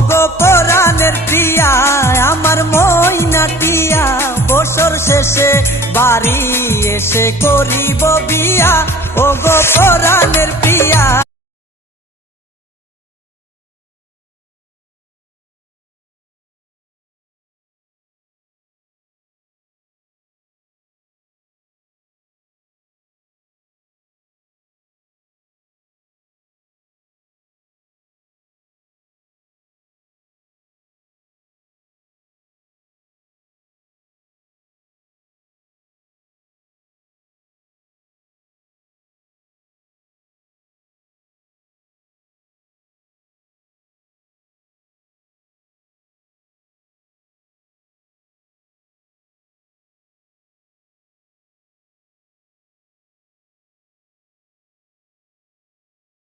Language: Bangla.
গো পরাণের প্রিয়া আমার মইনাটিয়া, বছর শেষে বাড়ি এসে করিব বিয়া। ও গো পরাণের প্রিয়া